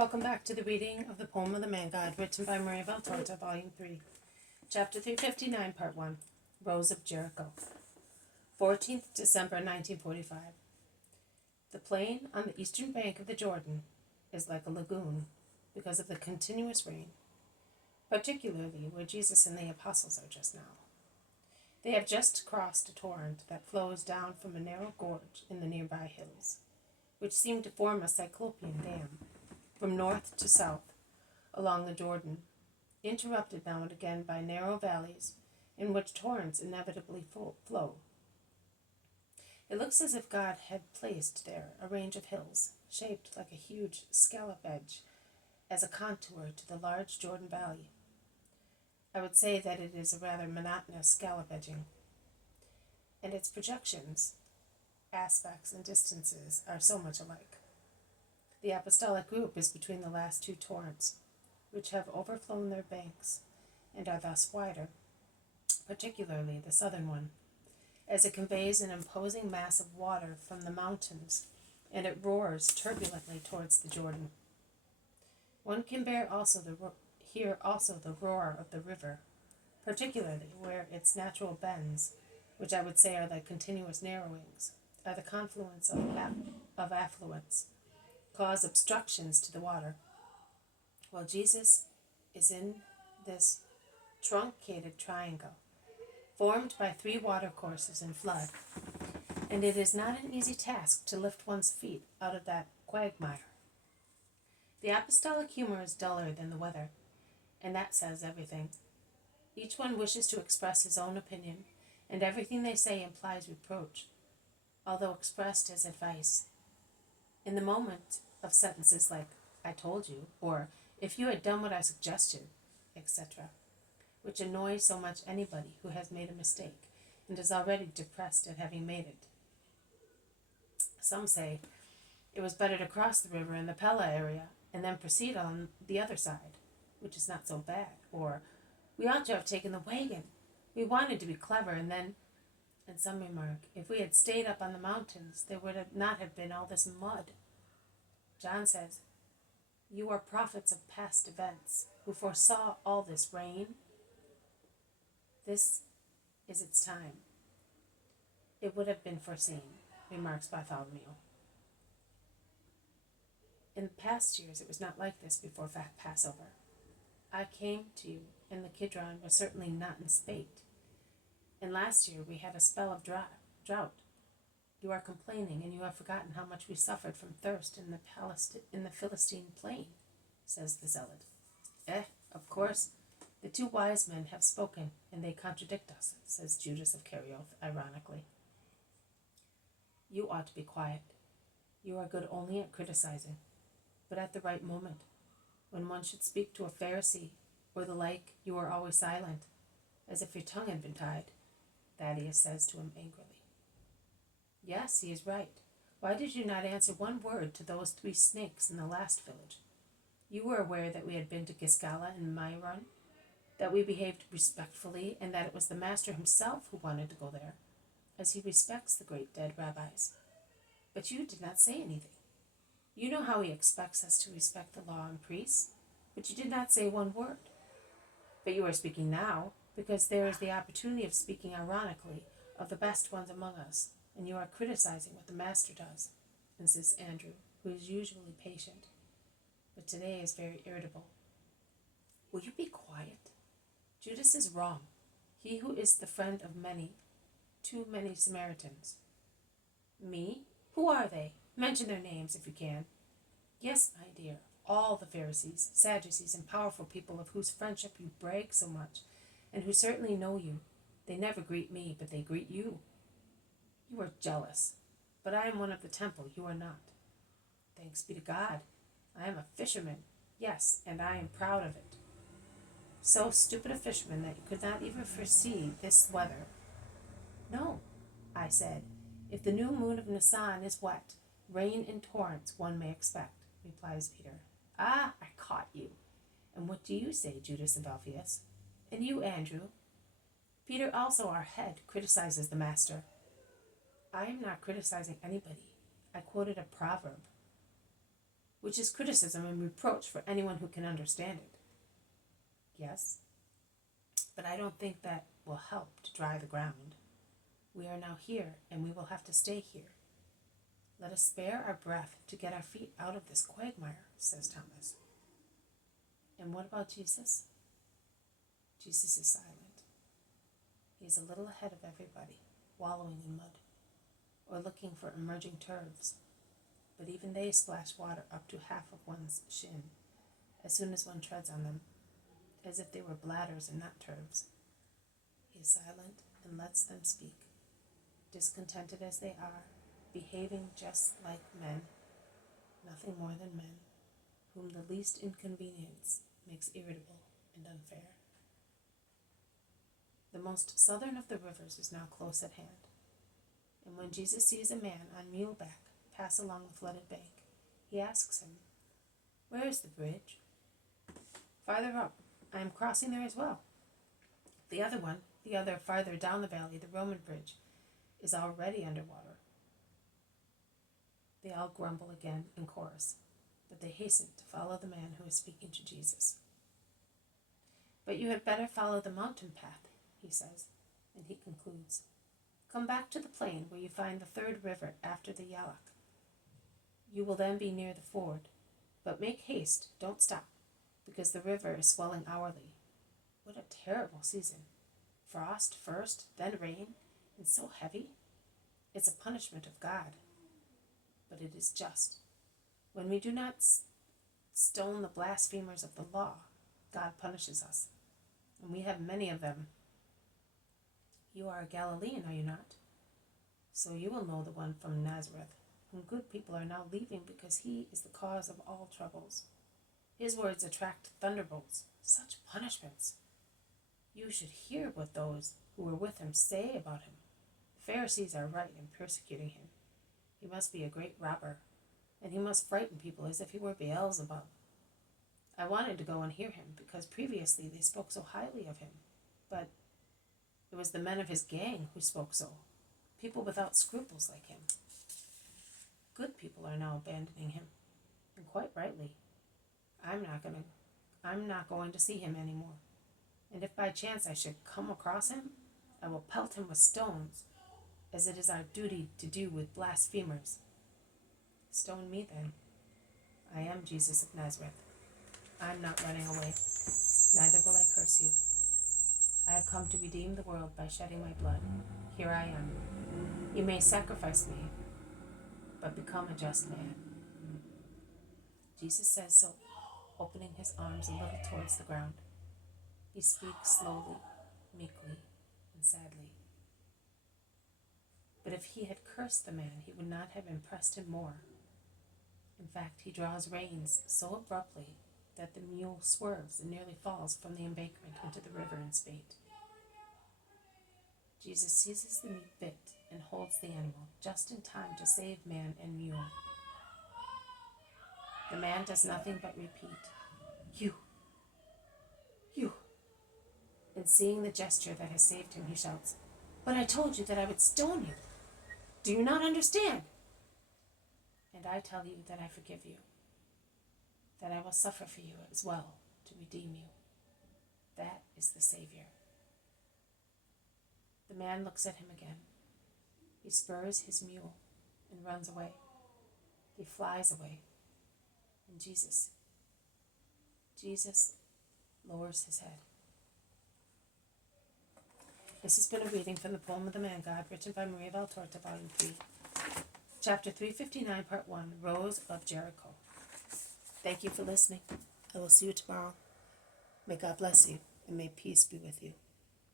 welcome back to the reading of the Poem of the Man God, written by Maria Valtorta, Volume 3, Chapter 359, Part 1, Rose of Jericho, 14th December 1945. The plain on the eastern bank of the Jordan is like a lagoon because of the continuous rain, particularly where Jesus and the apostles are just now. They have just crossed a torrent that flows down from a narrow gorge in the nearby hills, which seem to form a cyclopean dam, from north to south, along the Jordan, interrupted now and again by narrow valleys in which torrents inevitably flow. It looks as if God had placed there a range of hills, shaped like a huge scallop edge, as a contour to the large Jordan Valley. I would say that it is a rather monotonous scallop edging, and its projections, aspects, and distances are so much alike. The apostolic group is between the last two torrents, which have overflown their banks and are thus wider, particularly the southern one, as it conveys an imposing mass of water from the mountains, and it roars turbulently towards the Jordan. One can hear also the roar of the river, particularly where its natural bends, which I would say are like continuous narrowings, are the confluence of affluents, cause obstructions to the water, while Jesus is in this truncated triangle, formed by three watercourses in flood, and it is not an easy task to lift one's feet out of that quagmire. The apostolic humor is duller than the weather, and that says everything. Each one wishes to express his own opinion, and everything they say implies reproach, although expressed as advice. In the moment of sentences like, "I told you," or "if you had done what I suggested," etc., which annoys so much anybody who has made a mistake and is already depressed at having made it. Some say, it was better to cross the river in the Pella area and then proceed on the other side, which is not so bad, or we ought to have taken the wagon. We wanted to be clever, and some remark, if we had stayed up on the mountains, there would not have been all this mud. John says, you are prophets of past events, who foresaw all this rain. This is its time. It would have been foreseen, remarks Bartholomew. In past years, it was not like this before Passover. I came to you, and the Kidron was certainly not in spate. And last year we had a spell of drought. You are complaining, and you have forgotten how much we suffered from thirst in the Philistine plain, says the zealot. Of course, the two wise men have spoken, and they contradict us, says Judas of Kerioth, ironically. You ought to be quiet. You are good only at criticizing, but at the right moment. When one should speak to a Pharisee, or the like, you are always silent, as if your tongue had been tied, Thaddeus says to him angrily. Yes, he is right. Why did you not answer one word to those three snakes in the last village? You were aware that we had been to Giscala and Myron, that we behaved respectfully, and that it was the master himself who wanted to go there, as he respects the great dead rabbis. But you did not say anything. You know how he expects us to respect the law and priests, but you did not say one word. But you are speaking now, because there is the opportunity of speaking ironically of the best ones among us, and you are criticizing what the master does, insists Andrew, who is usually patient, but today is very irritable. Will you be quiet? Judas is wrong. He who is the friend of many, too many Samaritans. Me? Who are they? Mention their names if you can. Yes, my dear, all the Pharisees, Sadducees, and powerful people of whose friendship you brag so much, and who certainly know you. They never greet me, but they greet you. You are jealous, but I am one of the temple, you are not. Thanks be to God. I am a fisherman, yes, and I am proud of it. So stupid a fisherman that you could not even foresee this weather. No, I said, if the new moon of Nisan is wet, rain in torrents one may expect, replies Peter. Ah, I caught you. And what do you say, Judas of Alphaeus? And you, Andrew? Peter, also our head, criticizes the master. I am not criticizing anybody. I quoted a proverb. which is criticism and reproach for anyone who can understand it. Yes, but I don't think that will help to dry the ground. We are now here, and we will have to stay here. Let us spare our breath to get our feet out of this quagmire, says Thomas. And what about Jesus? Jesus is silent. He is a little ahead of everybody, wallowing in mud, or looking for emerging turfs. But even they splash water up to half of one's shin as soon as one treads on them, as if they were bladders and not turfs. He is silent and lets them speak, discontented as they are, behaving just like men, nothing more than men, whom the least inconvenience makes irritable and unfair. The most southern of the rivers is now close at hand, and when Jesus sees a man on muleback pass along the flooded bank, he asks him, "Where is the bridge?" "Farther up. I am crossing there as well." The other farther down the vallay, the Roman bridge, is already underwater. They all grumble again in chorus, but they hasten to follow the man who is speaking to Jesus. "But you had better follow the mountain path," he says, and he concludes, "Come back to the plain where you find the third river after the Yalak. You will then be near the ford, but make haste, don't stop, because the river is swelling hourly." What a terrible season. Frost first, then rain, and so heavy. It's a punishment of God, but it is just. When we do not stone the blasphemers of the law, God punishes us, and we have many of them. You are a Galilean, are you not? So you will know the one from Nazareth, whom good people are now leaving because he is the cause of all troubles. His words attract thunderbolts, such punishments. You should hear what those who were with him say about him. The Pharisees are right in persecuting him. He must be a great robber, and he must frighten people as if he were Beelzebub. I wanted to go and hear him, because previously they spoke so highly of him, but it was the men of his gang who spoke so, people without scruples like him. Good people are now abandoning him, and quite rightly. I'm not going to see him anymore, and if by chance I should come across him, I will pelt him with stones, as it is our duty to do with blasphemers. Stone me then. I am Jesus of Nazareth. I'm not running away, neither will I curse you. I have come to redeem the world by shedding my blood. Here I am. You may sacrifice me, but become a just man. Jesus says so, opening his arms a little towards the ground. He speaks slowly, meekly, and sadly. But if he had cursed the man, he would not have impressed him more. In fact, he draws reins so abruptly that the mule swerves and nearly falls from the embankment into the river in spate. Jesus seizes the bit and holds the animal just in time to save man and mule. The man does nothing but repeat, "You, you." And seeing the gesture that has saved him, he shouts, "But I told you that I would stone you. Do you not understand? And I tell you that I forgive you, that I will suffer for you as well to redeem you." That is the Savior. The man looks at him again. He spurs his mule and runs away. He flies away. And Jesus lowers his head. This has been a reading from the poem of the Man God, written by Maria Valtorta, Volume 3. Chapter 359, Part 1, Rose of Jericho. Thank you for listening. I will see you tomorrow. May God bless you, and may peace be with you.